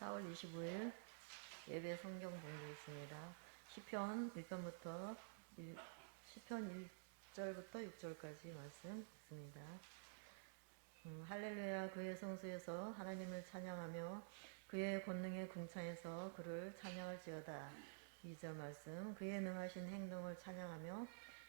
4월 25일 예배 성경 공부있습니다. 시편 1편부터 시편 1절부터 6절까지 말씀 있습니다. 할렐루야. 그의 성소에서 하나님을 찬양하며 그의 권능의 궁창에서 그를 찬양할지어다. 2절 말씀. 그의 능하신 행동을 찬양하며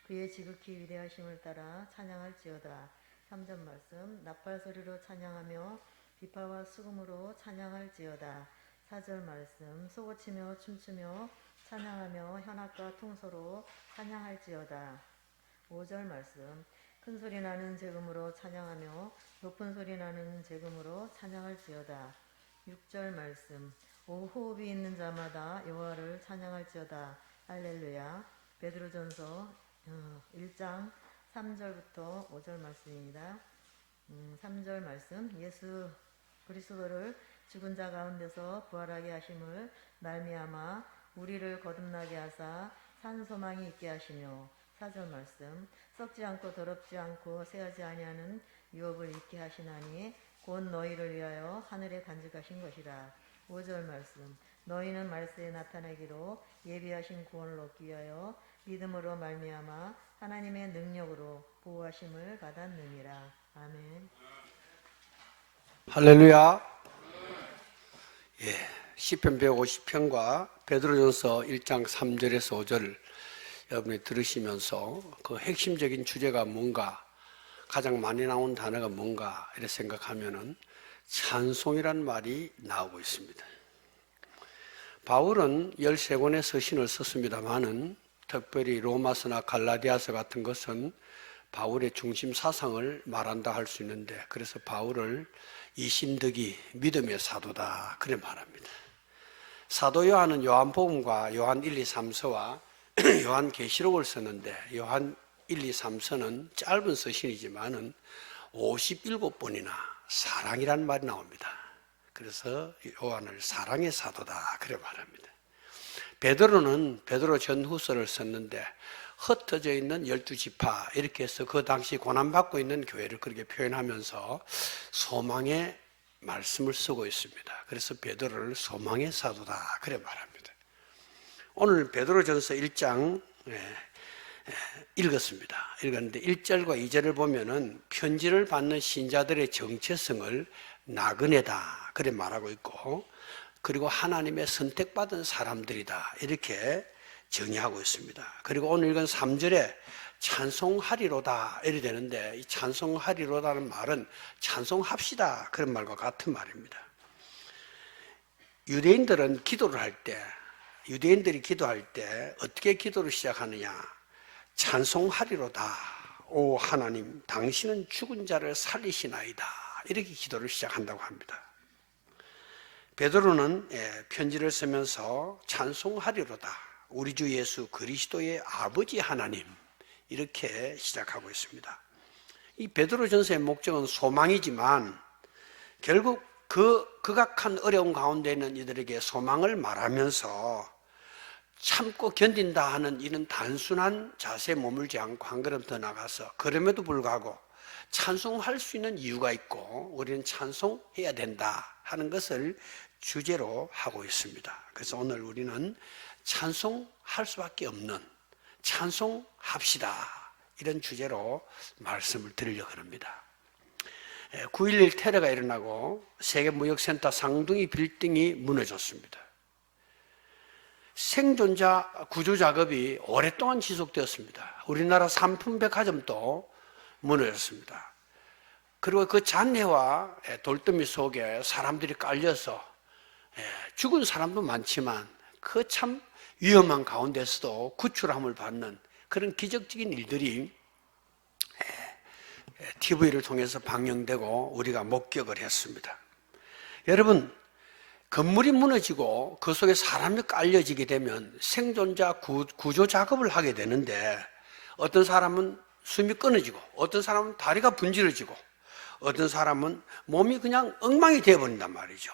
그의 지극히 위대하심을 따라 찬양할지어다. 3절 말씀. 나팔 소리로 찬양하며 비파와 수금으로 찬양할지어다. 4절 말씀. 소고치며 춤추며 찬양하며 현악과 통소로 찬양할지어다. 5절 말씀. 큰 소리 나는 제금으로 찬양하며 높은 소리 나는 제금으로 찬양할지어다. 6절 말씀. 오 호흡이 있는 자마다 여호와를 찬양할지어다. 할렐루야. 베드로전서 1장 3절부터 5절 말씀입니다. 3절 말씀. 예수 그리스도를 죽은 자 가운데서 부활하게 하심을 말미암아 우리를 거듭나게 하사 산 소망이 있게 하시며. 4절 말씀. 썩지 않고 더럽지 않고 쇠하지 아니하는 유업을 잊게 하시나니 곧 너희를 위하여 하늘에 간직하신 것이라. 5절 말씀. 너희는 말세에 나타내기로 예비하신 구원을 얻기 위하여 믿음으로 말미암아 하나님의 능력으로 보호하심을 받았느니라. 아멘. 할렐루야. 시편 150편과 베드로전서 1장 3절에서 5절 여러분이 들으시면서 그 핵심적인 주제가 뭔가, 가장 많이 나온 단어가 뭔가 이렇게 생각하면은 찬송이란 말이 나오고 있습니다. 바울은 13권의 서신을 썼습니다만은 특별히 로마서나 갈라디아서 같은 것은 바울의 중심 사상을 말한다 할 수 있는데, 그래서 바울을 이신덕이 믿음의 사도다 그래 말합니다. 사도 요한은 요한복음과 요한 1, 2, 3서와 요한계시록을 썼는데, 요한 1, 2, 3서는 짧은 서신이지만은 57번이나 사랑이란 말이 나옵니다. 그래서 요한을 사랑의 사도다 그래 말합니다. 베드로는 베드로 전후서를 썼는데 흩어져 있는 12지파 이렇게 해서 그 당시 고난받고 있는 교회를 그렇게 표현하면서 소망의 말씀을 쓰고 있습니다. 그래서 베드로를 소망의 사도다 그래 말합니다. 오늘 베드로전서 1장 읽었는데 1절과 2절을 보면은 편지를 받는 신자들의 정체성을 나그네다 그래 말하고 있고, 그리고 하나님의 선택받은 사람들이다 이렇게 정의하고 있습니다. 그리고 오늘 읽은 3절에 찬송하리로다 이래 되는데, 이 찬송하리로다는 말은 찬송합시다 그런 말과 같은 말입니다. 유대인들이 기도할 때 어떻게 기도를 시작하느냐? 찬송하리로다. 오 하나님, 당신은 죽은 자를 살리시나이다. 이렇게 기도를 시작한다고 합니다. 베드로는 편지를 쓰면서 찬송하리로다. 우리 주 예수 그리스도의 아버지 하나님, 이렇게 시작하고 있습니다. 이 베드로전서의 목적은 소망이지만 결국 그 극악한 어려움 가운데 있는 이들에게 소망을 말하면서 참고 견딘다 하는 이런 단순한 자세에 머물지 않고 한 걸음 더 나가서, 그럼에도 불구하고 찬송할 수 있는 이유가 있고 우리는 찬송해야 된다 하는 것을 주제로 하고 있습니다. 그래서 오늘 우리는 찬송할 수밖에 없는, 찬송합시다, 이런 주제로 말씀을 드리려고 합니다. 9.11 테러가 일어나고 세계무역센터 쌍둥이 빌딩이 무너졌습니다. 생존자 구조 작업이 오랫동안 지속되었습니다. 우리나라 삼풍백화점도 무너졌습니다. 그리고 그 잔해와 돌더미 속에 사람들이 깔려서 죽은 사람도 많지만 그 참 위험한 가운데서도 구출함을 받는 그런 기적적인 일들이 TV를 통해서 방영되고 우리가 목격을 했습니다. 여러분, 건물이 무너지고 그 속에 사람이 깔려지게 되면 생존자 구조 작업을 하게 되는데, 어떤 사람은 숨이 끊어지고, 어떤 사람은 다리가 분질러지고, 어떤 사람은 몸이 그냥 엉망이 되어버린단 말이죠.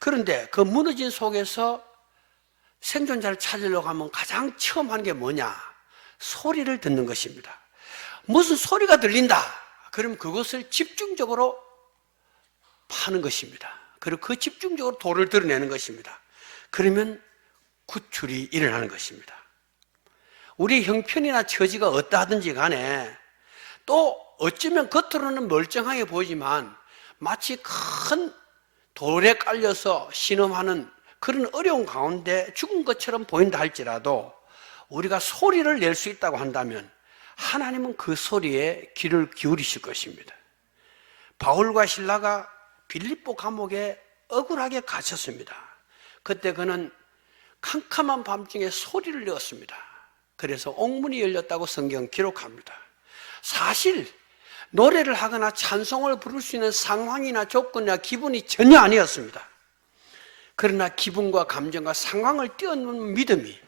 그런데 그 무너진 속에서 생존자를 찾으려고 하면 가장 처음 하는 게 뭐냐? 소리를 듣는 것입니다. 무슨 소리가 들린다 그럼 그것을 집중적으로 파는 것입니다. 그리고 그 집중적으로 도를 드러내는 것입니다. 그러면 구출이 일어나는 것입니다. 우리 형편이나 처지가 어떠하든지 간에 또 어쩌면 겉으로는 멀쩡하게 보이지만 마치 큰 돌에 깔려서 신음하는 그런 어려운 가운데 죽은 것처럼 보인다 할지라도 우리가 소리를 낼 수 있다고 한다면 하나님은 그 소리에 귀를 기울이실 것입니다. 바울과 실라가 빌립보 감옥에 억울하게 갇혔습니다. 그때 그는 캄캄한 밤중에 소리를 내었습니다. 그래서 옥문이 열렸다고 성경 기록합니다. 사실 노래를 하거나 찬송을 부를 수 있는 상황이나 조건이나 기분이 전혀 아니었습니다. 그러나 기분과 감정과 상황을 뛰어넘는 믿음이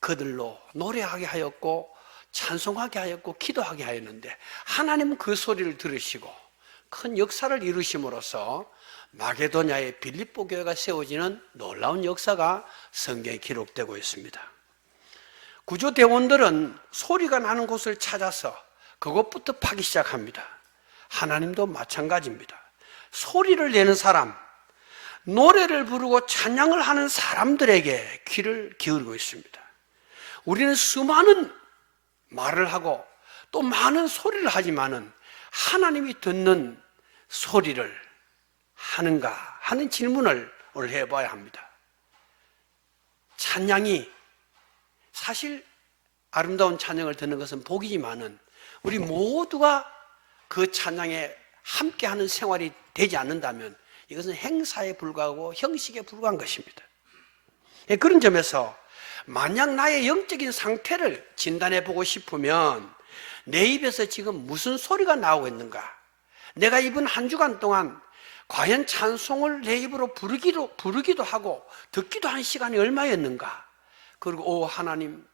그들로 노래하게 하였고 찬송하게 하였고 기도하게 하였는데 하나님은 그 소리를 들으시고 큰 역사를 이루심으로써 마게도냐의 빌립보 교회가 세워지는 놀라운 역사가 성경에 기록되고 있습니다. 구조대원들은 소리가 나는 곳을 찾아서 그것부터 파기 시작합니다. 하나님도 마찬가지입니다. 소리를 내는 사람, 노래를 부르고 찬양을 하는 사람들에게 귀를 기울이고 있습니다. 우리는 수많은 말을 하고 또 많은 소리를 하지만은 하나님이 듣는 소리를 하는가 하는 질문을 오늘 해봐야 합니다. 찬양이 사실 아름다운 찬양을 듣는 것은 복이지만은 우리 모두가 그 찬양에 함께하는 생활이 되지 않는다면 이것은 행사에 불과하고 형식에 불과한 것입니다. 그런 점에서 만약 나의 영적인 상태를 진단해 보고 싶으면 내 입에서 지금 무슨 소리가 나오고 있는가? 내가 이번 한 주간 동안 과연 찬송을 내 입으로 부르기도 하고 듣기도 한 시간이 얼마였는가? 그리고 오 하나님,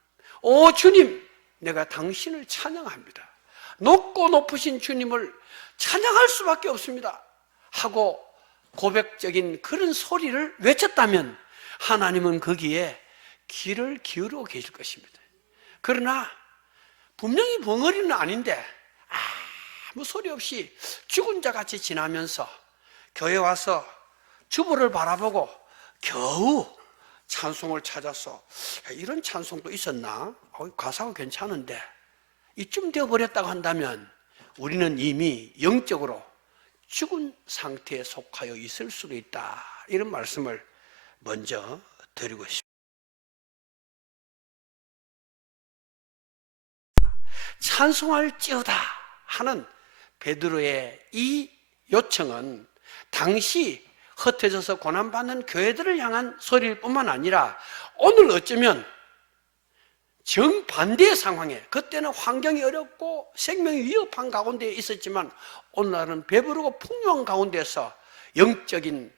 오 주님, 내가 당신을 찬양합니다. 높고 높으신 주님을 찬양할 수밖에 없습니다 하고 고백적인 그런 소리를 외쳤다면 하나님은 거기에 귀를 기울이고 계실 것입니다. 그러나 분명히 벙어리는 아닌데 아무 소리 없이 죽은 자 같이 지나면서 교회 와서 주보를 바라보고 겨우 찬송을 찾아서 이런 찬송도 있었나? 가사가 괜찮은데 이쯤 되어버렸다고 한다면 우리는 이미 영적으로 죽은 상태에 속하여 있을 수도 있다. 이런 말씀을 먼저 드리고 싶습니다. 찬송할지어다 하는 베드로의 이 요청은 당시 흩어져서 고난받는 교회들을 향한 소리일 뿐만 아니라 오늘 어쩌면 정반대의 상황에 그때는 환경이 어렵고 생명이 위협한 가운데 있었지만 오늘날은 배부르고 풍요한 가운데서 영적인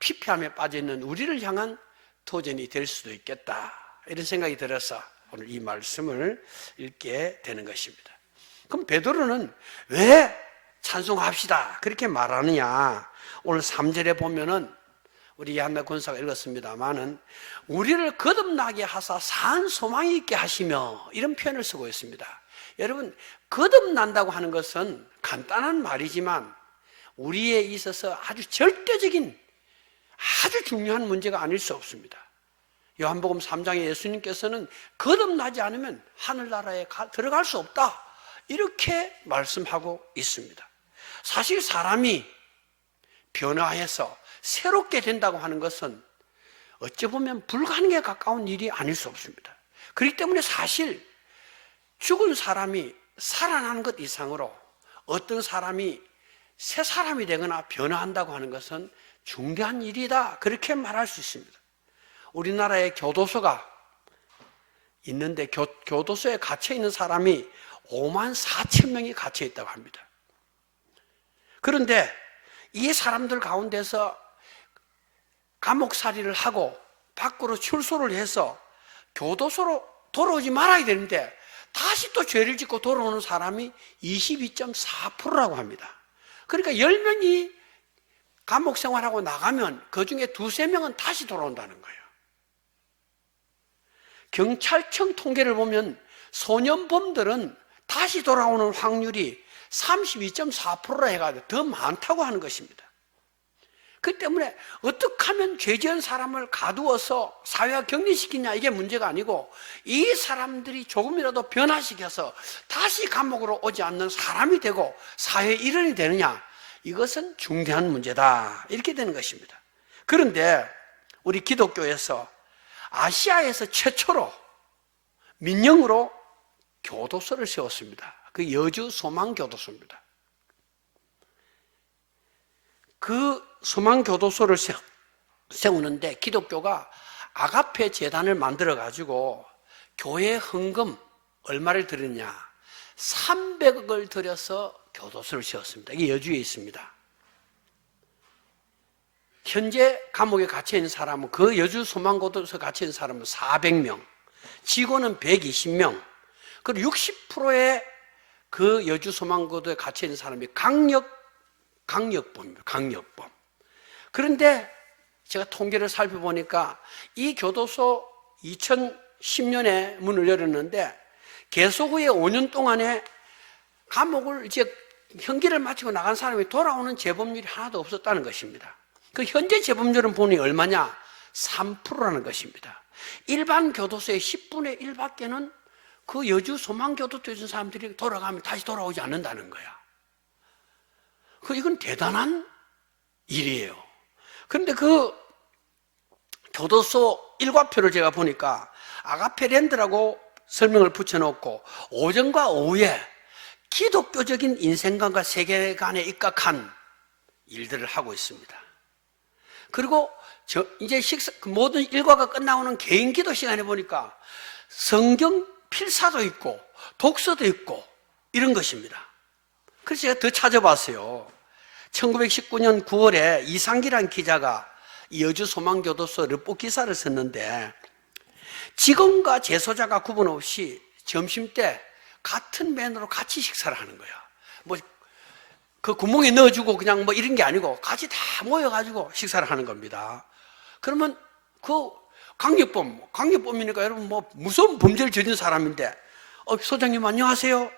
피폐함에 빠져있는 우리를 향한 도전이 될 수도 있겠다 이런 생각이 들어서 오늘 이 말씀을 읽게 되는 것입니다. 그럼 베드로는 왜 찬송합시다 그렇게 말하느냐? 오늘 3절에 보면은 우리 야한나 권사가 읽었습니다만은 우리를 거듭나게 하사 산 소망이 있게 하시며 이런 표현을 쓰고 있습니다. 여러분 거듭난다고 하는 것은 간단한 말이지만 우리에 있어서 아주 절대적인 아주 중요한 문제가 아닐 수 없습니다. 요한복음 3장에 예수님께서는 거듭나지 않으면 하늘나라에 들어갈 수 없다 이렇게 말씀하고 있습니다. 사실 사람이 변화해서 새롭게 된다고 하는 것은 어찌 보면 불가능에 가까운 일이 아닐 수 없습니다. 그렇기 때문에 사실 죽은 사람이 살아나는 것 이상으로 어떤 사람이 새 사람이 되거나 변화한다고 하는 것은 중대한 일이다 그렇게 말할 수 있습니다. 우리나라에 교도소가 있는데 교도소에 갇혀 있는 사람이 5만 4천 명이 갇혀 있다고 합니다. 그런데 이 사람들 가운데서 감옥살이를 하고 밖으로 출소를 해서 교도소로 돌아오지 말아야 되는데 다시 또 죄를 짓고 돌아오는 사람이 22.4%라고 합니다. 그러니까 10명이 감옥 생활하고 나가면 그중에 2-3명은 다시 돌아온다는 거예요. 경찰청 통계를 보면 소년범들은 다시 돌아오는 확률이 32.4%라 해가지고 더 많다고 하는 것입니다. 그 때문에 어떻게 하면 죄 지은 사람을 가두어서 사회화 격리시키냐, 이게 문제가 아니고 이 사람들이 조금이라도 변화시켜서 다시 감옥으로 오지 않는 사람이 되고 사회의 일원이 되느냐, 이것은 중대한 문제다, 이렇게 되는 것입니다. 그런데 우리 기독교에서 아시아에서 최초로 민영으로 교도소를 세웠습니다. 그 여주 소망교도소입니다. 그 소망교도소를 세우는데 기독교가 아가페 재단을 만들어 가지고 교회 헌금 얼마를 들였냐, 300억을 들여서 교도소를 세웠습니다. 이게 여주에 있습니다. 현재 감옥에 갇혀 있는 사람은, 그 여주 소망교도소에 갇혀 있는 사람은 400명, 직원은 120명, 그리고 60%의 그 여주 소망교도소에 갇혀 있는 사람이 강력범입니다. 강력범. 그런데 제가 통계를 살펴보니까 이 교도소 2010년에 문을 열었는데 개소 후에 5년 동안에 감옥을 이제 형기를 마치고 나간 사람이 돌아오는 재범률이 하나도 없었다는 것입니다. 그 현재 재범률은 보니 얼마냐? 3%라는 것입니다. 일반 교도소의 10분의 1밖에는 그 여주 소망교도소에 있는 사람들이 돌아가면 다시 돌아오지 않는다는 거야. 이건 대단한 일이에요. 그런데 그 교도소 일과표를 제가 보니까 아가페랜드라고 설명을 붙여놓고 오전과 오후에 기독교적인 인생관과 세계관에 입각한 일들을 하고 있습니다. 그리고 이제 모든 일과가 끝나고는 개인 기도 시간에 보니까 성경 필사도 있고 독서도 있고 이런 것입니다. 그래서 제가 더 찾아봤어요. 1919년 9월에 이상기란 기자가 여주 소망교도소 르포 기사를 썼는데 직원과 재소자가 구분 없이 점심때 같은 메뉴로 같이 식사를 하는 거야. 뭐 그 구멍에 넣어주고 그냥 뭐 이런 게 아니고 같이 다 모여가지고 식사를 하는 겁니다. 그러면 그 강력범이니까 여러분 뭐 무서운 범죄를 저지른 사람인데 소장님 안녕하세요.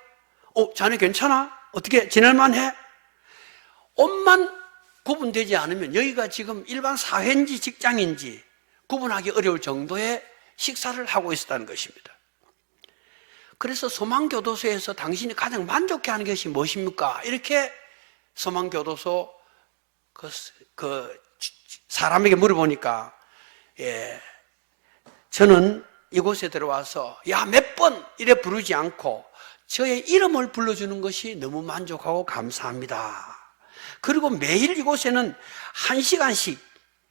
자네 괜찮아? 어떻게 지낼만 해? 옷만 구분되지 않으면 여기가 지금 일반 사회인지 직장인지 구분하기 어려울 정도의 식사를 하고 있었다는 것입니다. 그래서 소망교도소에서 당신이 가장 만족해하는 것이 무엇입니까? 이렇게 소망교도소 사람에게 물어보니까 저는 이곳에 들어와서 몇 번 이래 부르지 않고 저의 이름을 불러주는 것이 너무 만족하고 감사합니다. 그리고 매일 이곳에는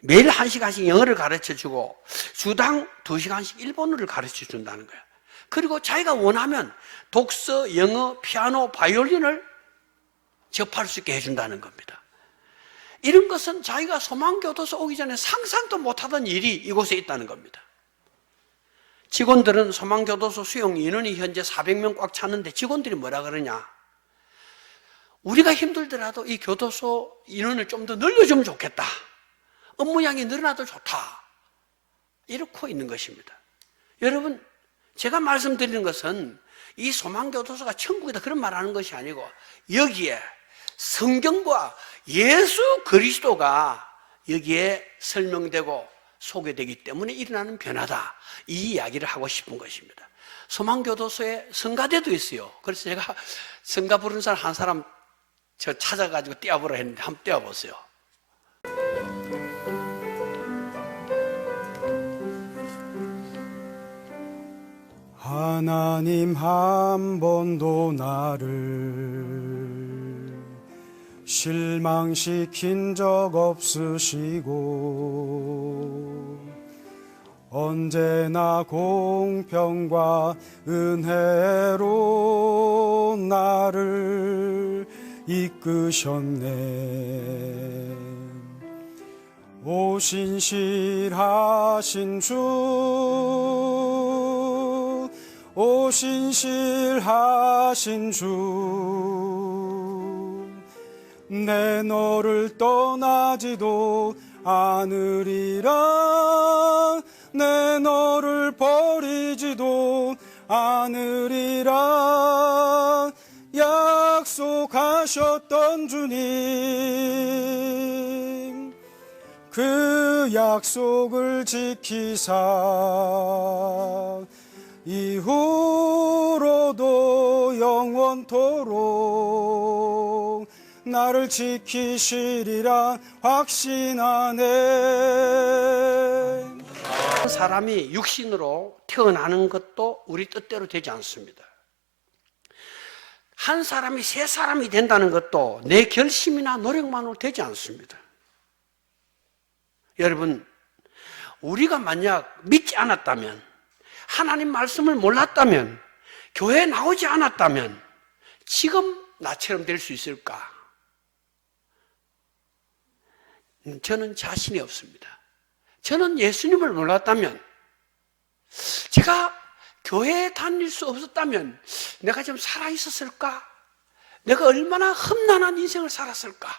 매일 1시간씩 영어를 가르쳐주고 주당 2시간씩 일본어를 가르쳐준다는 거예요. 그리고 자기가 원하면 독서, 영어, 피아노, 바이올린을 접할 수 있게 해준다는 겁니다. 이런 것은 자기가 소망교도소 오기 전에 상상도 못하던 일이 이곳에 있다는 겁니다. 직원들은 소망교도소 수용 인원이 현재 400명 꽉 찼는데 직원들이 뭐라 그러냐? 우리가 힘들더라도 이 교도소 인원을 좀 더 늘려주면 좋겠다. 업무량이 늘어나도 좋다. 이렇게 있는 것입니다. 여러분, 제가 말씀드리는 것은 이 소망교도소가 천국이다 그런 말하는 것이 아니고 여기에 성경과 예수 그리스도가 여기에 설명되고 소개되기 때문에 일어나는 변화다. 이 이야기를 하고 싶은 것입니다. 소망교도소에 성가대도 있어요. 그래서 제가 성가 부르는 사람 한 사람 저 찾아가지고 띄워보라 했는데 한번 띄워보세요. 하나님 한 번도 나를 실망시킨 적 없으시고 언제나 공평과 은혜로 나를 이끄셨네. 오신실하신 주, 오신실하신 주, 내 너를 떠나지도 않으리라, 내 너를 버리지도 않으리라 약속하셨던 주님, 그 약속을 지키사 이후로도 영원토록 나를 지키시리라 확신하네. 사람이 육신으로 태어나는 것도 우리 뜻대로 되지 않습니다. 한 사람이 새 사람이 된다는 것도 내 결심이나 노력만으로 되지 않습니다. 여러분, 우리가 만약 믿지 않았다면, 하나님 말씀을 몰랐다면, 교회에 나오지 않았다면 지금 나처럼 될 수 있을까? 저는 자신이 없습니다. 저는 예수님을 몰랐다면, 제가 교회에 다닐 수 없었다면 내가 좀 살아있었을까? 내가 얼마나 험난한 인생을 살았을까?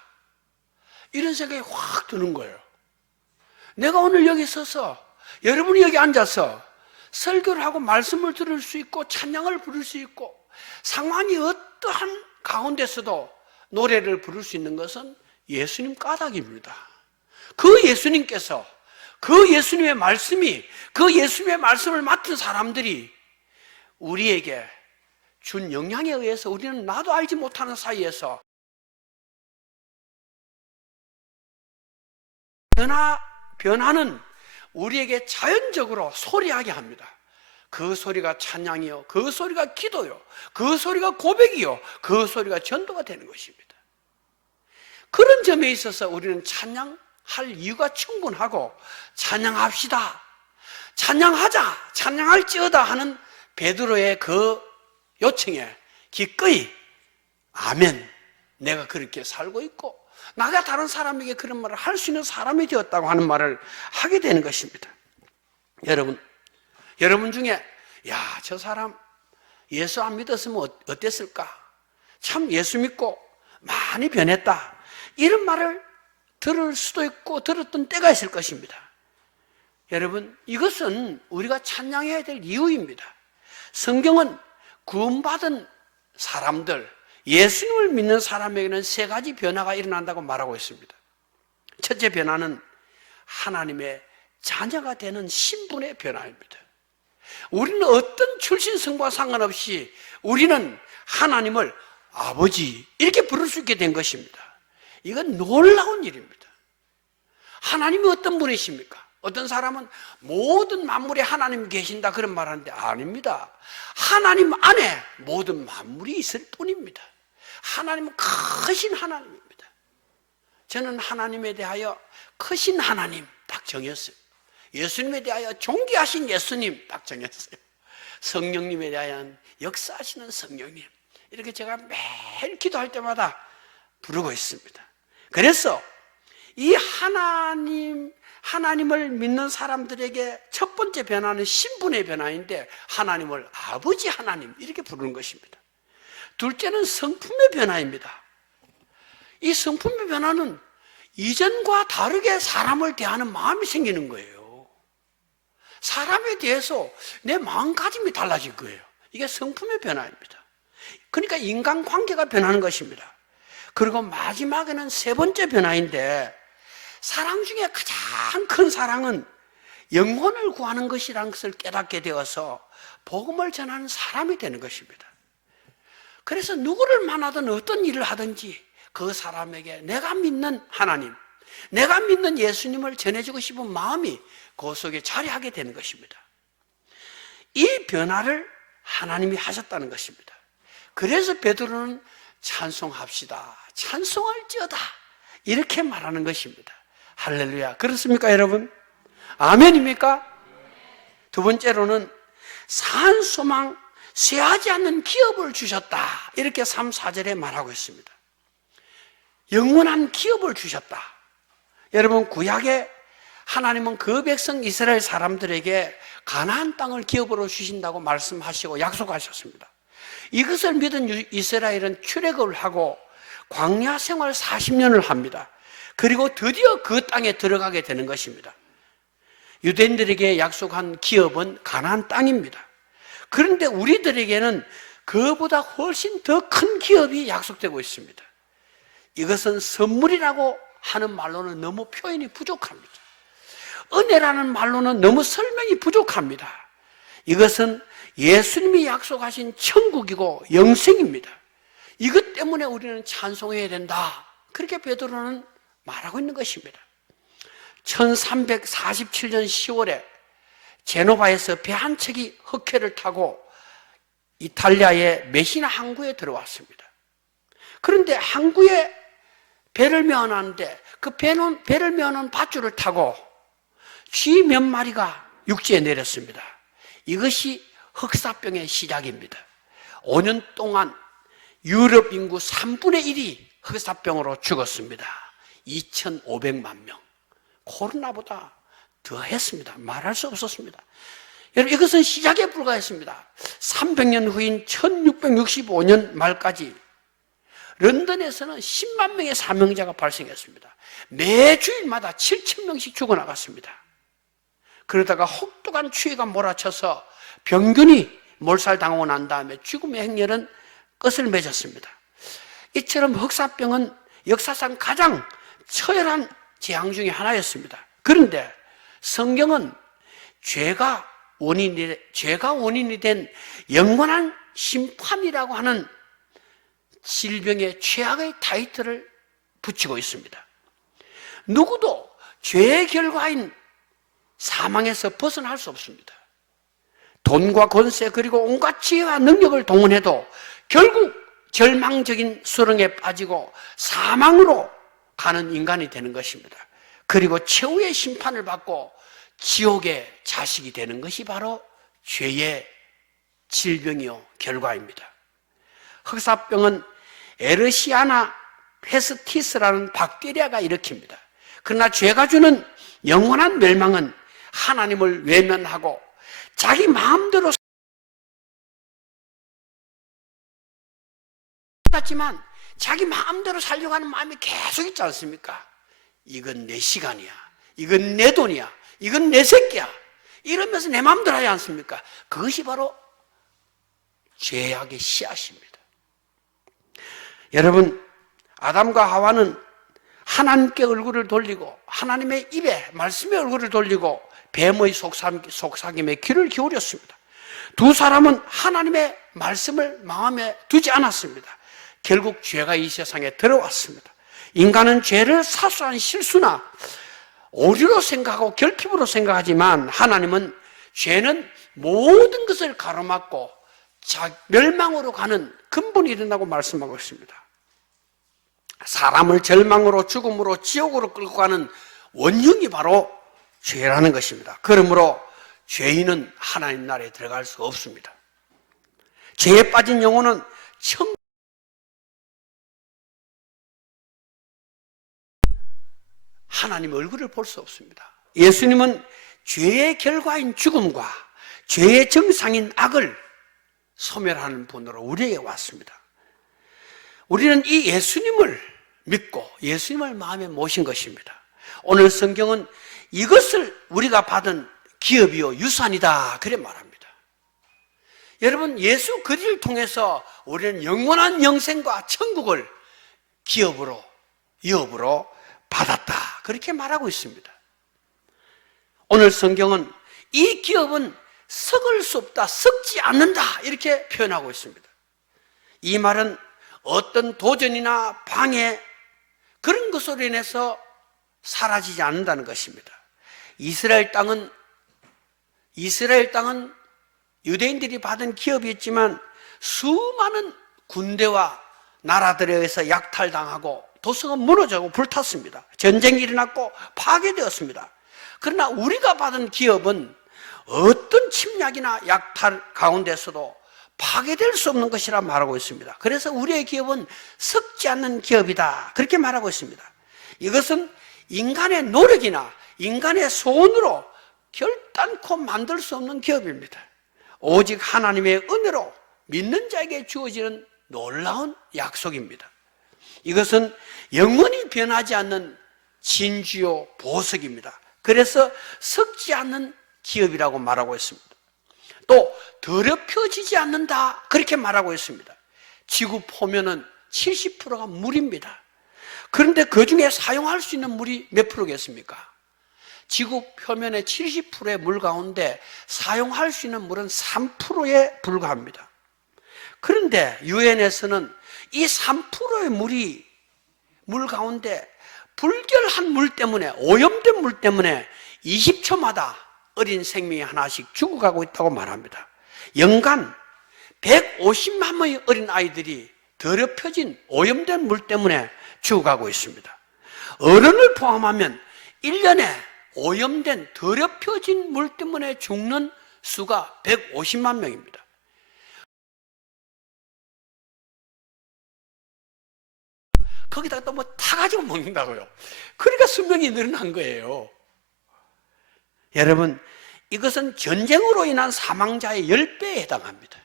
이런 생각이 확 드는 거예요. 내가 오늘 여기 서서, 여러분이 여기 앉아서 설교를 하고 말씀을 들을 수 있고 찬양을 부를 수 있고 상황이 어떠한 가운데서도 노래를 부를 수 있는 것은 예수님 까닭입니다. 그 예수님께서, 그 예수님의 말씀이, 그 예수님의 말씀을 맡은 사람들이 우리에게 준 영향에 의해서 우리는 나도 알지 못하는 사이에서 변화는 우리에게 자연적으로 소리하게 합니다. 그 소리가 찬양이요, 그 소리가 기도요, 그 소리가 고백이요, 그 소리가 전도가 되는 것입니다. 그런 점에 있어서 우리는 찬양할 이유가 충분하고, 찬양합시다, 찬양하자, 찬양할지어다 하는 베드로의 그 요청에 기꺼이 아멘, 내가 그렇게 살고 있고 나가 다른 사람에게 그런 말을 할 수 있는 사람이 되었다고 하는 말을 하게 되는 것입니다. 여러분 중에 야, 저 사람 예수 안 믿었으면 어땠을까? 참 예수 믿고 많이 변했다, 이런 말을 들을 수도 있고 들었던 때가 있을 것입니다. 여러분, 이것은 우리가 찬양해야 될 이유입니다. 성경은 구원받은 사람들, 예수님을 믿는 사람에게는 세 가지 변화가 일어난다고 말하고 있습니다. 첫째 변화는 하나님의 자녀가 되는 신분의 변화입니다. 우리는 어떤 출신성과 상관없이 우리는 하나님을 아버지 이렇게 부를 수 있게 된 것입니다. 이건 놀라운 일입니다. 하나님이 어떤 분이십니까? 어떤 사람은 모든 만물에 하나님이 계신다 그런 말 하는데 아닙니다. 하나님 안에 모든 만물이 있을 뿐입니다. 하나님은 크신 하나님입니다. 저는 하나님에 대하여 크신 하나님 딱 정했어요. 예수님에 대하여 존귀하신 예수님 딱 정했어요. 성령님에 대한 역사하시는 성령님, 이렇게 제가 매일 기도할 때마다 부르고 있습니다. 그래서 이 하나님을 믿는 사람들에게 첫 번째 변화는 신분의 변화인데, 하나님을 아버지 하나님 이렇게 부르는 것입니다. 둘째는 성품의 변화입니다. 이 성품의 변화는 이전과 다르게 사람을 대하는 마음이 생기는 거예요. 사람에 대해서 내 마음가짐이 달라질 거예요. 이게 성품의 변화입니다. 그러니까 인간관계가 변하는 것입니다. 그리고 마지막에는 세 번째 변화인데, 사랑 중에 가장 큰 사랑은 영혼을 구하는 것이라는 것을 깨닫게 되어서 복음을 전하는 사람이 되는 것입니다. 그래서 누구를 만나든 어떤 일을 하든지 그 사람에게 내가 믿는 하나님, 내가 믿는 예수님을 전해주고 싶은 마음이 그 속에 자리하게 되는 것입니다. 이 변화를 하나님이 하셨다는 것입니다. 그래서 베드로는 찬송합시다, 찬송할지어다 이렇게 말하는 것입니다. 할렐루야. 그렇습니까, 여러분? 아멘입니까? 두 번째로는 산소망 쇠하지 않는 기업을 주셨다, 이렇게 3, 4절에 말하고 있습니다. 영원한 기업을 주셨다. 여러분, 구약에 하나님은 그 백성 이스라엘 사람들에게 가나안 땅을 기업으로 주신다고 말씀하시고 약속하셨습니다. 이것을 믿은 이스라엘은 출애굽을 하고 광야 생활 40년을 합니다. 그리고 드디어 그 땅에 들어가게 되는 것입니다. 유대인들에게 약속한 기업은 가나안 땅입니다. 그런데 우리들에게는 그보다 훨씬 더 큰 기업이 약속되고 있습니다. 이것은 선물이라고 하는 말로는 너무 표현이 부족합니다. 은혜라는 말로는 너무 설명이 부족합니다. 이것은 예수님이 약속하신 천국이고 영생입니다. 이것 때문에 우리는 찬송해야 된다. 그렇게 베드로는 말하고 있는 것입니다. 1347년 10월에 제노바에서 배 한 척이 흑해를 타고 이탈리아의 메시나 항구에 들어왔습니다. 그런데 항구에 배를 메어놨는데 그 배를 메어놓은 밧줄을 타고 쥐 몇 마리가 육지에 내렸습니다. 이것이 흑사병의 시작입니다. 5년 동안 유럽 인구 3분의 1이 흑사병으로 죽었습니다. 2,500만 명. 코로나보다 더 했습니다. 말할 수 없었습니다. 여러분, 이것은 시작에 불과했습니다. 300년 후인 1665년 말까지 런던에서는 10만 명의 사망자가 발생했습니다. 매주일마다 7,000명씩 죽어나갔습니다. 그러다가 혹독한 추위가 몰아쳐서 병균이 몰살당하고 난 다음에 죽음의 행렬은 끝을 맺었습니다. 이처럼 흑사병은 역사상 가장 처절한 재앙 중에 하나였습니다. 그런데 성경은 죄가 원인이 된 영원한 심판이라고 하는 질병의 최악의 타이틀을 붙이고 있습니다. 누구도 죄의 결과인 사망에서 벗어날 수 없습니다. 돈과 권세 그리고 온갖 지혜와 능력을 동원해도 결국 절망적인 수렁에 빠지고 사망으로 가는 인간이 되는 것입니다. 그리고 최후의 심판을 받고 지옥의 자식이 되는 것이 바로 죄의 질병이요 결과입니다. 흑사병은 에르시아나 페스티스라는 박테리아가 일으킵니다. 그러나 죄가 주는 영원한 멸망은 하나님을 외면하고 자기 마음대로 살았지만 자기 마음대로 살려고 하는 마음이 계속 있지 않습니까? 이건 내 시간이야. 이건 내 돈이야. 이건 내 새끼야. 이러면서 내 마음대로 하지 않습니까? 그것이 바로 죄악의 씨앗입니다. 여러분, 아담과 하와는 하나님께 얼굴을 돌리고 하나님의 입에 말씀의 얼굴을 돌리고 뱀의 속삭임에 귀를 기울였습니다. 두 사람은 하나님의 말씀을 마음에 두지 않았습니다. 결국 죄가 이 세상에 들어왔습니다. 인간은 죄를 사소한 실수나 오류로 생각하고 결핍으로 생각하지만 하나님은 죄는 모든 것을 가로막고 멸망으로 가는 근본이 일어나고 말씀하고 있습니다. 사람을 절망으로 죽음으로 지옥으로 끌고 가는 원흉이 바로 죄라는 것입니다. 그러므로 죄인은 하나님 나라에 들어갈 수 없습니다. 죄에 빠진 영혼은 하나님의 얼굴을 볼 수 없습니다. 예수님은 죄의 결과인 죽음과 죄의 정상인 악을 소멸하는 분으로 우리에게 왔습니다. 우리는 이 예수님을 믿고 예수님을 마음에 모신 것입니다. 오늘 성경은 이것을 우리가 받은 기업이요 유산이다 그래 말합니다. 여러분, 예수 그리스도를 통해서 우리는 영원한 영생과 천국을 기업으로 유업으로 받았다 그렇게 말하고 있습니다. 오늘 성경은 이 기업은 썩을 수 없다, 썩지 않는다 이렇게 표현하고 있습니다. 이 말은 어떤 도전이나 방해 그런 것으로 인해서 사라지지 않는다는 것입니다. 이스라엘 땅은 유대인들이 받은 기업이었지만 수많은 군대와 나라들에 의해서 약탈당하고 도성은 무너져고 불탔습니다. 전쟁이 일어났고 파괴되었습니다. 그러나 우리가 받은 기업은 어떤 침략이나 약탈 가운데서도 파괴될 수 없는 것이라 말하고 있습니다. 그래서 우리의 기업은 썩지 않는 기업이다 그렇게 말하고 있습니다. 이것은 인간의 노력이나 인간의 손으로 결단코 만들 수 없는 기업입니다. 오직 하나님의 은혜로 믿는 자에게 주어지는 놀라운 약속입니다. 이것은 영원히 변하지 않는 진주요 보석입니다. 그래서 썩지 않는 기업이라고 말하고 있습니다. 또 더럽혀지지 않는다 그렇게 말하고 있습니다. 지구 표면은 70%가 물입니다. 그런데 그 중에 사용할 수 있는 물이 몇 프로겠습니까? 지구 표면의 70%의 물 가운데 사용할 수 있는 물은 3%에 불과합니다. 그런데 유엔에서는 이 3%의 물 가운데 불결한 물 때문에, 오염된 물 때문에 20초마다 어린 생명이 하나씩 죽어가고 있다고 말합니다. 연간 150만 명의 어린 아이들이 더럽혀진 오염된 물 때문에 죽어가고 있습니다. 어른을 포함하면 1년에 오염된 더럽혀진 물 때문에 죽는 수가 150만 명입니다. 거기다가 또 뭐 타가지고 먹는다고요. 그러니까 수명이 늘어난 거예요. 여러분, 이것은 전쟁으로 인한 사망자의 10배에 해당합니다.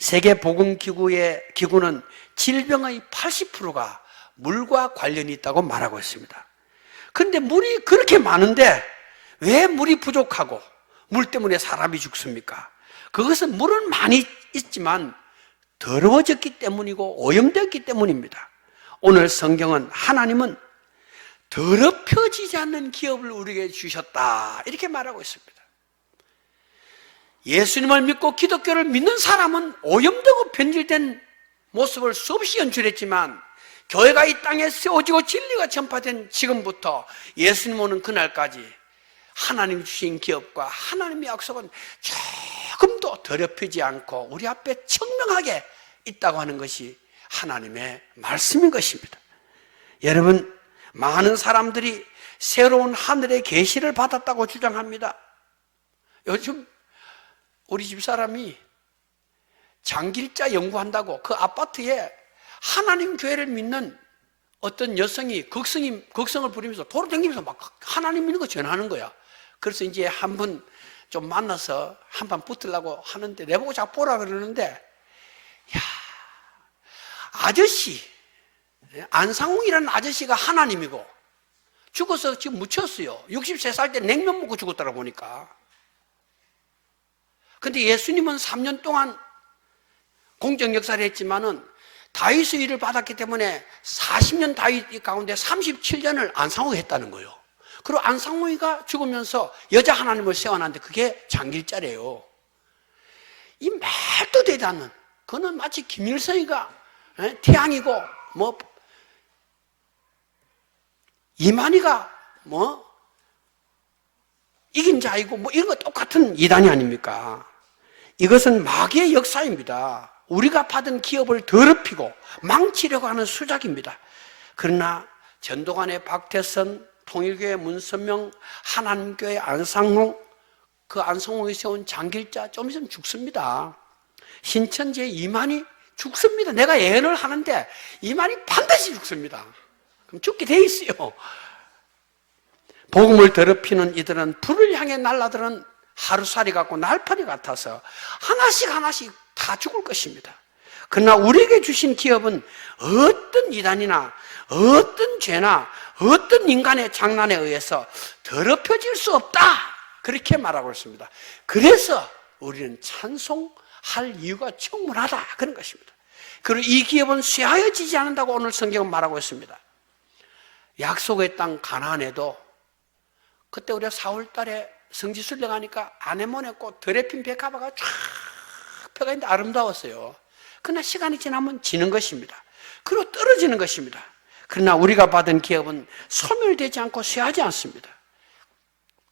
세계보건기구는 질병의 80%가 물과 관련이 있다고 말하고 있습니다. 그런데 물이 그렇게 많은데 왜 물이 부족하고 물 때문에 사람이 죽습니까? 그것은 물은 많이 있지만 더러워졌기 때문이고 오염되었기 때문입니다. 오늘 성경은 하나님은 더럽혀지지 않는 기업을 우리에게 주셨다, 이렇게 말하고 있습니다. 예수님을 믿고 기독교를 믿는 사람은 오염되고 변질된 모습을 수없이 연출했지만 교회가 이 땅에 세워지고 진리가 전파된 지금부터 예수님 오는 그날까지 하나님이 주신 기업과 하나님의 약속은 조금도 더럽히지 않고 우리 앞에 청명하게 있다고 하는 것이 하나님의 말씀인 것입니다. 여러분, 많은 사람들이 새로운 하늘의 계시를 받았다고 주장합니다. 요즘 우리 집사람이 장길자 연구한다고 그 아파트에 하나님 교회를 믿는 어떤 여성이 극성을 부리면서 도로 다니면서 막 하나님 믿는 거 전하는 거야. 그래서 이제 한 번 좀 만나서 한 번 붙으려고 하는데 내보고 자꾸 보라 그러는데, 야, 아저씨, 안상홍이라는 아저씨가 하나님이고 죽어서 지금 묻혔어요. 63살 때 냉면 먹고 죽었다고 보니까. 근데 예수님은 3년 동안 공적 역사를 했지만은 다윗의 일을 받았기 때문에 40년 다윗 가운데 37년을 안상홍이 했다는 거예요. 그리고 안상홍이가 죽으면서 여자 하나님을 세워놨는데 그게 장길자래요. 이 말도 되지 않는, 그는 마치 김일성이가 태양이고 뭐 이만희가 뭐 이긴 자이고 뭐 이런 거 똑같은 이단이 아닙니까? 이것은 마귀의 역사입니다. 우리가 받은 기업을 더럽히고 망치려고 하는 수작입니다. 그러나 전도관의 박태선, 통일교회 문선명, 하나님교회 안상홍, 그 안상홍이 세운 장길자 좀 있으면 죽습니다. 신천지의 이만희 죽습니다. 내가 예언을 하는데 이만희 반드시 죽습니다. 그럼 죽게 돼 있어요. 복음을 더럽히는 이들은 불을 향해 날아드는 하루살이 같고 날파리 같아서 하나씩 다 죽을 것입니다. 그러나 우리에게 주신 기업은 어떤 이단이나 어떤 죄나 어떤 인간의 장난에 의해서 더럽혀질 수 없다, 그렇게 말하고 있습니다. 그래서 우리는 찬송할 이유가 충분하다, 그런 것입니다. 그리고 이 기업은 쇠하여지지 않는다고 오늘 성경은 말하고 있습니다. 약속의 땅 가나안에도 그때 우리가 4월 달에 성지순례 가니까 아네몬의 꽃 더레핀 백합화가 쫙 펴가 있는데 아름다웠어요. 그러나 시간이 지나면 지는 것입니다. 그리고 떨어지는 것입니다. 그러나 우리가 받은 기업은 소멸되지 않고 쇠하지 않습니다.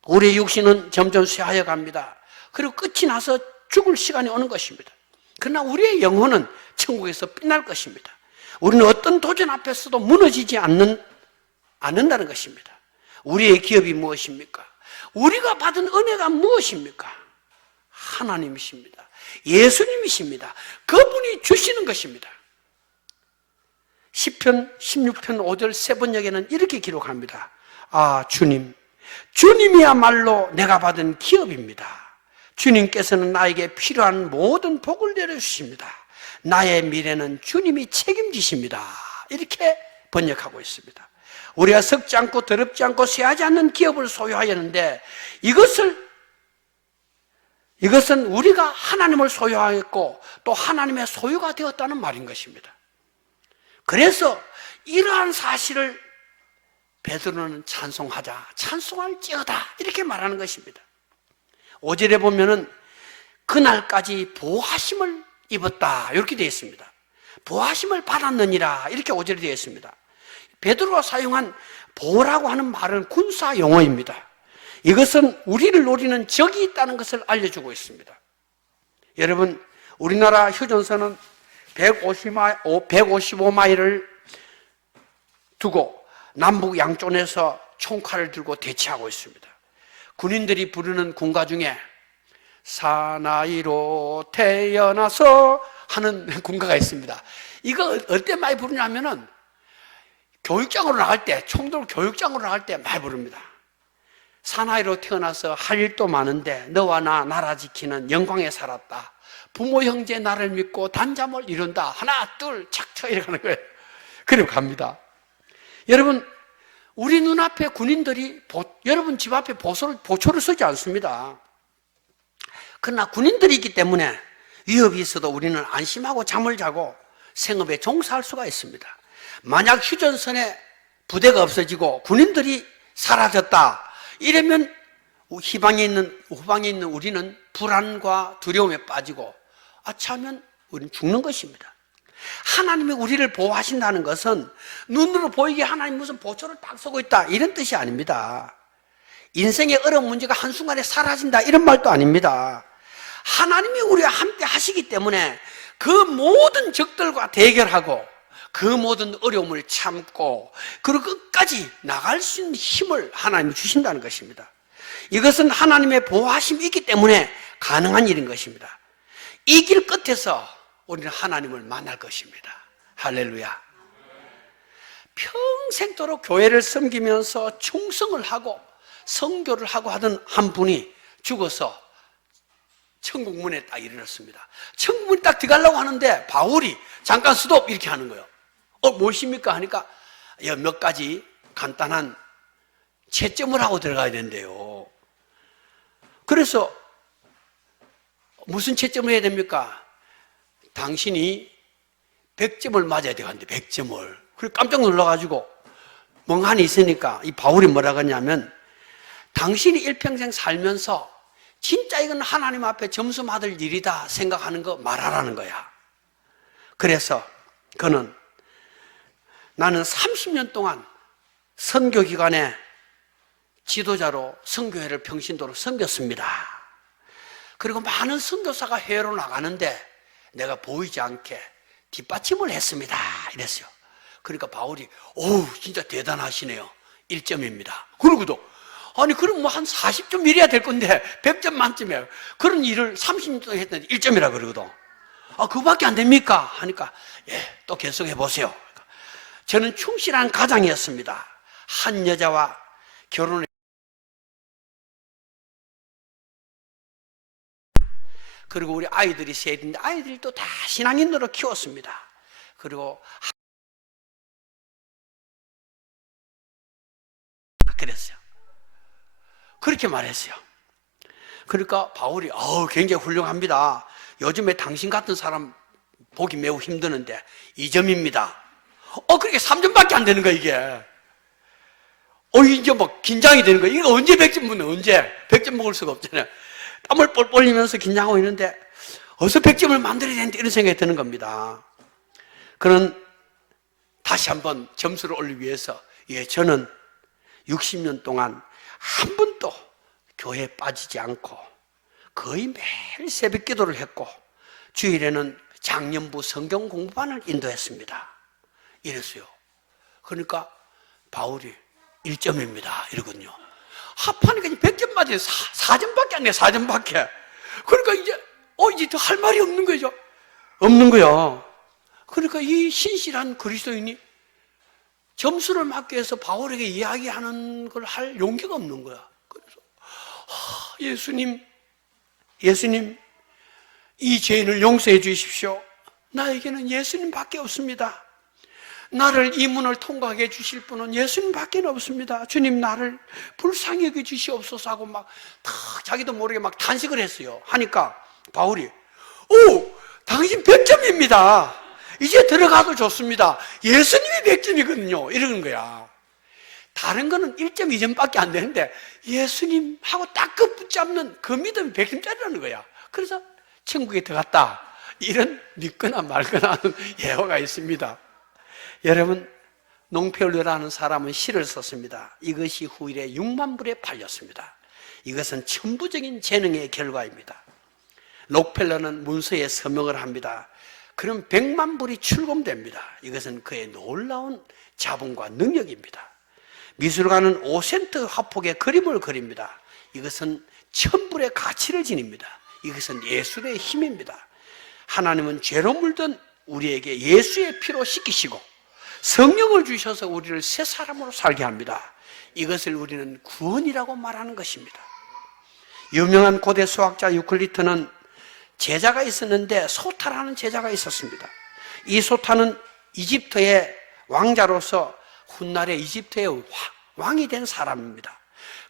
우리의 육신은 점점 쇠하여 갑니다. 그리고 끝이 나서 죽을 시간이 오는 것입니다. 그러나 우리의 영혼은 천국에서 빛날 것입니다. 우리는 어떤 도전 앞에서도 무너지지 않는다는 것입니다. 우리의 기업이 무엇입니까? 우리가 받은 은혜가 무엇입니까? 하나님이십니다. 예수님이십니다. 그분이 주시는 것입니다. 시편 16편 5절 세 번역에는 이렇게 기록합니다. 아, 주님이야말로 내가 받은 기업입니다. 주님께서는 나에게 필요한 모든 복을 내려주십니다. 나의 미래는 주님이 책임지십니다. 이렇게 번역하고 있습니다. 우리가 썩지 않고 더럽지 않고 쇠하지 않는 기업을 소유하였는데 이것은 우리가 하나님을 소유하였고 또 하나님의 소유가 되었다는 말인 것입니다. 그래서 이러한 사실을 베드로는 찬송할지어다 이렇게 말하는 것입니다. 5절에 보면은 그날까지 보호하심을 입었다 이렇게 되어 있습니다. 보호하심을 받았느니라 이렇게 5절에 되어 있습니다. 베드로가 사용한 보호라고 하는 말은 군사 용어입니다. 이것은 우리를 노리는 적이 있다는 것을 알려주고 있습니다. 여러분, 우리나라 휴전선은 155마일을 두고 남북 양쪽에서 총칼을 들고 대치하고 있습니다. 군인들이 부르는 군가 중에 사나이로 태어나서 하는 군가가 있습니다. 이거 어때 많이 부르냐면은 교육장으로 나갈 때, 총들 교육장으로 나갈 때 많이 부릅니다. 사나이로 태어나서 할 일도 많은데 너와 나 나라 지키는 영광에 살았다. 부모 형제 나를 믿고 단잠을 이룬다. 하나 둘 착착 이렇게 하는 거예요. 그리고 갑니다. 여러분, 우리 눈앞에 군인들이 여러분 집 앞에 보초를 쓰지 않습니다. 그러나 군인들이 있기 때문에 위협이 있어도 우리는 안심하고 잠을 자고 생업에 종사할 수가 있습니다. 만약 휴전선에 부대가 없어지고 군인들이 사라졌다 이러면 후방에 있는 우리는 불안과 두려움에 빠지고 아차하면 우리는 죽는 것입니다. 하나님이 우리를 보호하신다는 것은 눈으로 보이게 하나님 무슨 보초를 딱 쏘고 있다 이런 뜻이 아닙니다. 인생의 어려운 문제가 한순간에 사라진다 이런 말도 아닙니다. 하나님이 우리와 함께 하시기 때문에 그 모든 적들과 대결하고 그 모든 어려움을 참고 그리고 끝까지 나갈 수 있는 힘을 하나님이 주신다는 것입니다. 이것은 하나님의 보호하심이 있기 때문에 가능한 일인 것입니다. 이 길 끝에서 우리는 하나님을 만날 것입니다. 할렐루야. 평생도록 교회를 섬기면서 충성을 하고 선교를 하고 하던 한 분이 죽어서 천국문에 딱 이르렀습니다. 천국문에 딱 들어가려고 하는데 바울이 잠깐 스톱 이렇게 하는 거예요. 무엇입니까? 하니까 몇 가지 간단한 채점을 하고 들어가야 된대요. 그래서 무슨 채점을 해야 됩니까? 당신이 100점을 맞아야 되는데 100점을. 그래서 깜짝 놀라가지고 멍하니 있으니까 이 바울이 뭐라고 하냐면 당신이 일평생 살면서 진짜 이건 하나님 앞에 점수 받을 일이다 생각하는 거 말하라는 거야. 그래서 그는 나는 30년 동안 선교기관에 지도자로 선교회를 평신도로 섬겼습니다. 그리고 많은 선교사가 해외로 나가는데 내가 보이지 않게 뒷받침을 했습니다. 이랬어요. 그러니까 바울이 진짜 대단하시네요. 1점입니다. 그러고도 아니 그럼 뭐 한 40점 이래야 될 건데 100점 만점이에요. 그런 일을 30년 동안 했는데 1점이라 그러거든. 그거밖에 안 됩니까? 하니까 또 계속해 보세요. 저는 충실한 가장이었습니다. 한 여자와 결혼을 그리고 우리 아이들이 셋인데 아이들이 또 다 신앙인으로 키웠습니다. 그리고 그랬어요. 그렇게 말했어요. 그러니까 바울이 굉장히 훌륭합니다. 요즘에 당신 같은 사람 보기 매우 힘드는데 2점입니다. 그렇게 3점밖에 안 되는 거야 이게. 이제 막 긴장이 되는 거야. 이거 언제 100점 먹는 언제 100점 먹을 수가 없잖아요. 땀을 뻘뻘 흘리면서 긴장하고 있는데 어서 100점을 만들어야 되는데 이런 생각이 드는 겁니다. 그는 다시 한번 점수를 올리기 위해서 저는 60년 동안 한 번도 교회에 빠지지 않고 거의 매일 새벽 기도를 했고 주일에는 장년부 성경 공부반을 인도했습니다. 이랬어요. 그러니까 바울이 1점입니다. 이러거든요. 합하니까 100점 맞아요. 4점밖에 안 돼요. 4점밖에. 그러니까 이제 더 할 말이 없는 거죠. 없는 거예요. 그러니까 이 신실한 그리스도인이 점수를 맞기 위해서 바울에게 이야기하는 걸 할 용기가 없는 거야. 그래서 예수님 이 죄인을 용서해 주십시오. 나에게는 예수님밖에 없습니다. 나를 이 문을 통과하게 해주실 분은 예수님밖에 없습니다. 주님 나를 불쌍히 여겨 주시옵소서 하고 막 자기도 모르게 막 탄식을 했어요. 하니까 바울이 당신 100점입니다. 이제 들어가도 좋습니다. 예수님이 100점이거든요. 이러는 거야. 다른 거는 1점, 2점밖에 안 되는데 예수님하고 딱 그 붙잡는 그 믿음이 100점짜리라는 거야. 그래서 천국에 들어갔다. 이런 믿거나 말거나 하는 예화가 있습니다. 여러분, 농페올리라는 사람은 시를 썼습니다. 이것이 후일에 6만 불에 팔렸습니다. 이것은 천부적인 재능의 결과입니다. 록펠러는 문서에 서명을 합니다. 그럼 100만 불이 출금됩니다. 이것은 그의 놀라운 자본과 능력입니다. 미술가는 5센트 화폭의 그림을 그립니다. 이것은 1000불의 가치를 지닙니다. 이것은 예술의 힘입니다. 하나님은 죄로 물든 우리에게 예수의 피로 씻기시고 성령을 주셔서 우리를 새 사람으로 살게 합니다. 이것을 우리는 구원이라고 말하는 것입니다. 유명한 고대 수학자 유클리드는 제자가 있었는데 소타라는 제자가 있었습니다. 이 소타는 이집트의 왕자로서 훗날에 이집트의 왕이 된 사람입니다.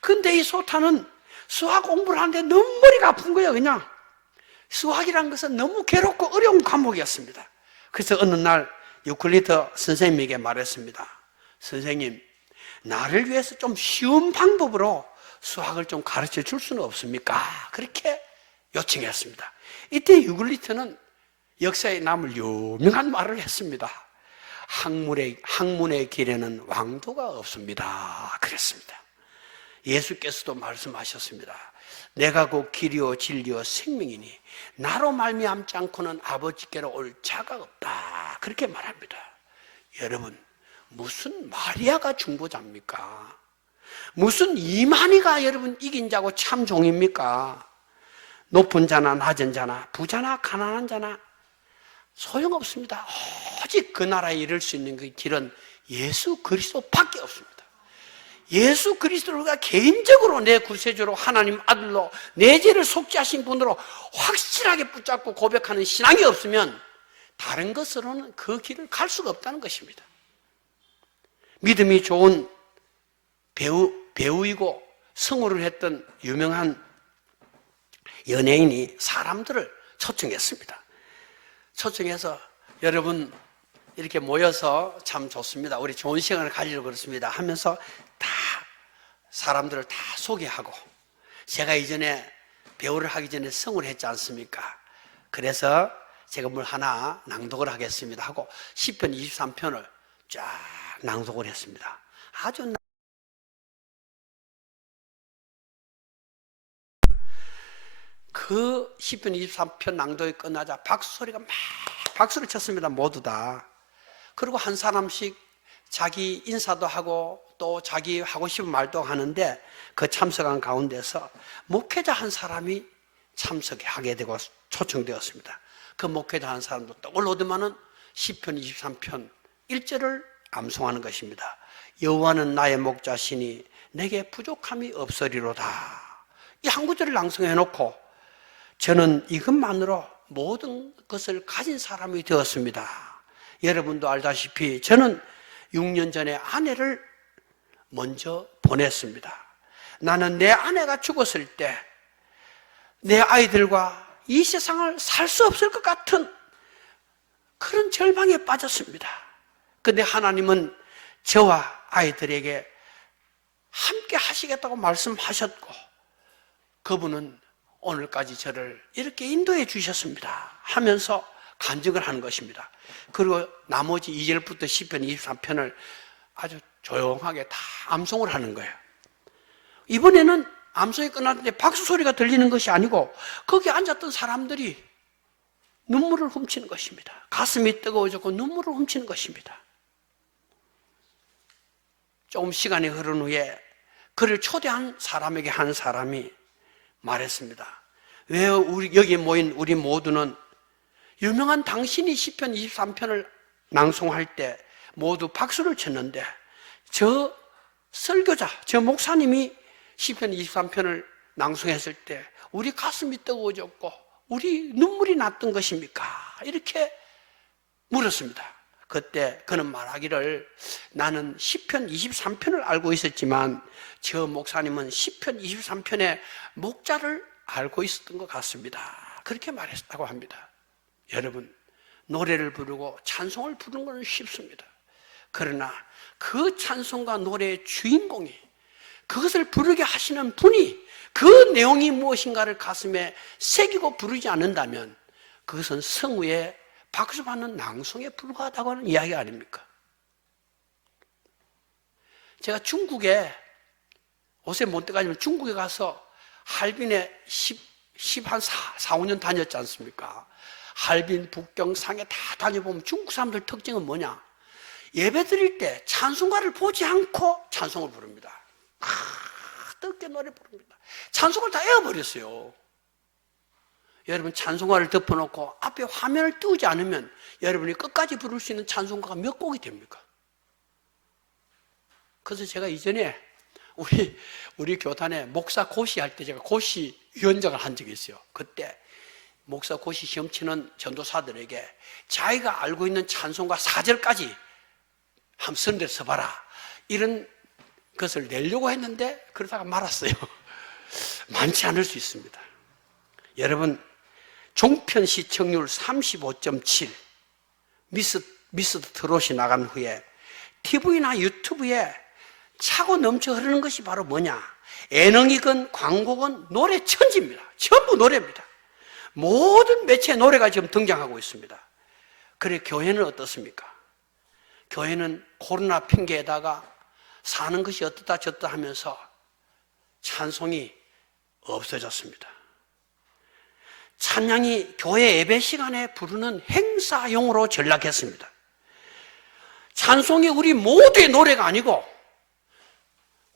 근데 이 소타는 수학 공부를 하는데 너무 머리가 아픈 거예요. 그냥 수학이란 것은 너무 괴롭고 어려운 과목이었습니다. 그래서 어느 날 유클리드 선생님에게 말했습니다. 선생님, 나를 위해서 좀 쉬운 방법으로 수학을 좀 가르쳐 줄 수는 없습니까? 그렇게 요청했습니다. 이때 유클리드는 역사에 남을 유명한 말을 했습니다. 학문의 길에는 왕도가 없습니다. 그랬습니다. 예수께서도 말씀하셨습니다. 내가 곧 길이요 진리요 생명이니 나로 말미암지 않고는 아버지께로 올 자가 없다. 그렇게 말합니다. 여러분, 무슨 마리아가 중보자입니까? 무슨 이만희가 여러분 이긴 자고 참 종입니까? 높은 자나 낮은 자나 부자나 가난한 자나 소용없습니다. 오직 그 나라에 이를 수 있는 그 길은 예수 그리스도밖에 없습니다. 예수 그리스도가 개인적으로 내 구세주로 하나님 아들로 내 죄를 속죄하신 분으로 확실하게 붙잡고 고백하는 신앙이 없으면 다른 것으로는 그 길을 갈 수가 없다는 것입니다. 믿음이 좋은 배우이고 성우를 했던 유명한 연예인이 사람들을 초청했습니다. 초청해서 여러분 이렇게 모여서 참 좋습니다. 우리 좋은 시간을 가지려고 그렇습니다 하면서 다 사람들을 다 소개하고, 제가 이전에 배우를 하기 전에 성우를 했지 않습니까? 그래서 제가 뭘 하나 낭독을 하겠습니다 하고 시편 23편을 쫙 낭독을 했습니다. 아주 그 시편 23편 낭독이 끝나자 박수소리가 막 박수를 쳤습니다. 모두 다. 그리고 한 사람씩 자기 인사도 하고 또 자기 하고 싶은 말도 하는데, 그 참석한 가운데서 목회자 한 사람이 참석하게 되고 초청되었습니다. 그 목회자 한 사람도 떠올르더만은 시편 23편 1절을 암송하는 것입니다. 여호와는 나의 목자시니 내게 부족함이 없으리로다. 이 한 구절을 낭송해 놓고 저는 이것만으로 모든 것을 가진 사람이 되었습니다. 여러분도 알다시피 저는 6년 전에 아내를 먼저 보냈습니다. 나는 내 아내가 죽었을 때 내 아이들과 이 세상을 살 수 없을 것 같은 그런 절망에 빠졌습니다. 그런데 하나님은 저와 아이들에게 함께 하시겠다고 말씀하셨고, 그분은 오늘까지 저를 이렇게 인도해 주셨습니다 하면서 간증을 하는 것입니다. 그리고 나머지 2절부터 시편 23편을 아주 조용하게 다 암송을 하는 거예요. 이번에는 암송이 끝났는데 박수 소리가 들리는 것이 아니고 거기 앉았던 사람들이 눈물을 훔치는 것입니다. 가슴이 뜨거워졌고 눈물을 훔치는 것입니다. 조금 시간이 흐른 후에 그를 초대한 사람에게 한 사람이 말했습니다. 왜 여기 모인 우리 모두는 유명한 당신이 시편 23편을 낭송할 때 모두 박수를 쳤는데 저 설교자, 저 목사님이 시편 23편을 낭송했을 때 우리 가슴이 뜨거워졌고 우리 눈물이 났던 것입니까? 이렇게 물었습니다. 그때 그는 말하기를 나는 시편 23편을 알고 있었지만 저 목사님은 시편 23편의 목자를 알고 있었던 것 같습니다. 그렇게 말했다고 합니다. 여러분, 노래를 부르고 찬송을 부르는 것은 쉽습니다. 그러나 그 찬송과 노래의 주인공이, 그것을 부르게 하시는 분이 그 내용이 무엇인가를 가슴에 새기고 부르지 않는다면 그것은 성우의 박수받는 낭송에 불과하다고 하는 이야기 아닙니까? 제가 중국에 옷에 못 들어가지만 중국에 가서 할빈에 4, 5년 다녔지 않습니까? 할빈, 북경, 상해 다 다녀보면 중국 사람들 특징은 뭐냐? 예배 드릴 때 찬송가를 보지 않고 찬송을 부릅니다. 뜨겁게 노래 부릅니다. 찬송을 다 에어버렸어요. 여러분, 찬송가를 덮어놓고 앞에 화면을 띄우지 않으면 여러분이 끝까지 부를 수 있는 찬송가가 몇 곡이 됩니까? 그래서 제가 이전에 우리 교단에 목사 고시 할 때 제가 고시 위원장을 한 적이 있어요. 그때 목사 고시 시험 치는 전도사들에게 자기가 알고 있는 찬송가 4절까지 한번 선 데서 서봐라, 이런 것을 내려고 했는데 그러다가 말았어요. 많지 않을 수 있습니다. 여러분, 종편 시청률 35.7, 미스터 트롯이 나간 후에 TV나 유튜브에 차고 넘쳐 흐르는 것이 바로 뭐냐? 예능이건 광고건 노래 천지입니다. 전부 노래입니다. 모든 매체에 노래가 지금 등장하고 있습니다. 그래, 교회는 어떻습니까? 교회는 코로나 핑계에다가 사는 것이 어떻다 저떻다 하면서 찬송이 없어졌습니다. 찬양이 교회 예배 시간에 부르는 행사용으로 전락했습니다. 찬송이 우리 모두의 노래가 아니고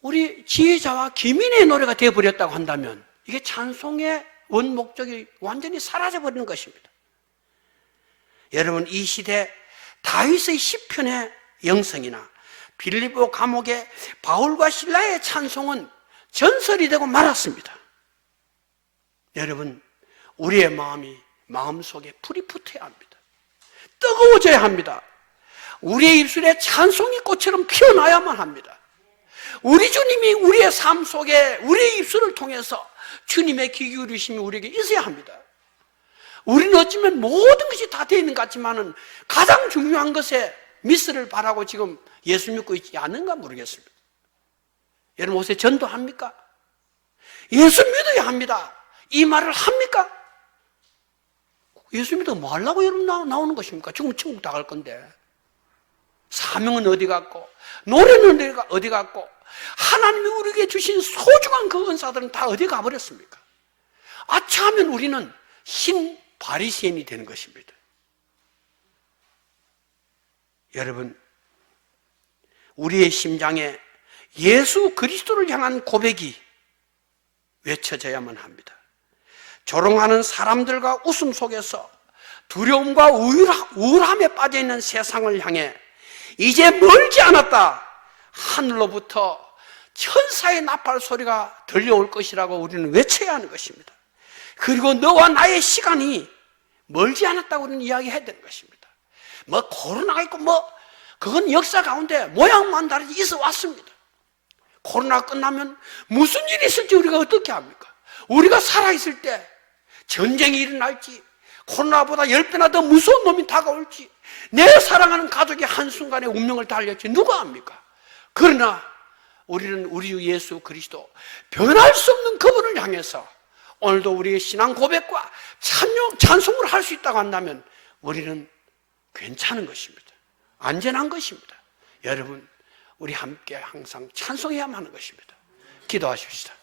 우리 지혜자와 기민의 노래가 되어버렸다고 한다면 이게 찬송의 원목적이 완전히 사라져버리는 것입니다. 여러분, 이 시대 다윗의 시편의 영성이나 빌립보 감옥의 바울과 실라의 찬송은 전설이 되고 말았습니다. 여러분, 우리의 마음속에 불이 붙어야 합니다. 뜨거워져야 합니다. 우리의 입술에 찬송이 꽃처럼 피어나야만 합니다. 우리 주님이 우리의 삶 속에 우리의 입술을 통해서 주님의 귀 기울이심이 우리에게 있어야 합니다. 우리는 어쩌면 모든 것이 다 되어 있는 것 같지만은 가장 중요한 것에 미스를 바라고 지금 예수 믿고 있지 않는가 모르겠습니다. 여러분, 옷에 전도합니까? 예수 믿어야 합니다. 이 말을 합니까? 예수 믿어 뭐 하려고 여러분 나오는 것입니까? 지금 천국 다 갈 건데. 사명은 어디 갔고, 노래는 어디 갔고, 하나님이 우리에게 주신 소중한 그 은사들은 다 어디 가버렸습니까? 아차하면 우리는 신 바리새인이 되는 것입니다. 여러분, 우리의 심장에 예수 그리스도를 향한 고백이 외쳐져야만 합니다. 조롱하는 사람들과 웃음 속에서 두려움과 우울함에 빠져있는 세상을 향해 이제 멀지 않았다, 하늘로부터 천사의 나팔 소리가 들려올 것이라고 우리는 외쳐야 하는 것입니다. 그리고 너와 나의 시간이 멀지 않았다고 우리는 이야기해야 되는 것입니다. 뭐 코로나가 있고 그건 역사 가운데 모양만 다르지 있어 왔습니다. 코로나 끝나면 무슨 일이 있을지 우리가 어떻게 합니까? 우리가 살아있을 때 전쟁이 일어날지, 코로나보다 10배나 더 무서운 놈이 다가올지, 내 사랑하는 가족이 한순간에 운명을 달릴지 누가 압니까? 그러나 우리는 우리 주 예수 그리스도, 변할 수 없는 그분을 향해서 오늘도 우리의 신앙 고백과 찬송을 할 수 있다고 한다면 우리는 괜찮은 것입니다. 안전한 것입니다. 여러분, 우리 함께 항상 찬송해야만 하는 것입니다. 기도하십시다.